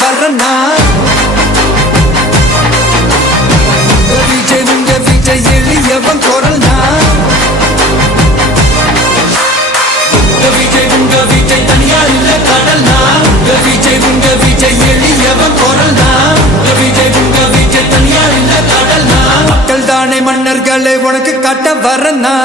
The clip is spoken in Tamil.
வர்றனா விஜய் உங்க விஜய் எளியவன் குரல்னா விஜய் உங்க விஜய் தனியா இல்ல கடல்னா விஜய் உங்க விஜய் எளியவன் குரல்னா விஜய் உங்க விஜய் தனியா இல்ல கடல்னா மக்கள் தானே மன்னர்களை உனக்கு காட்ட வர்றனா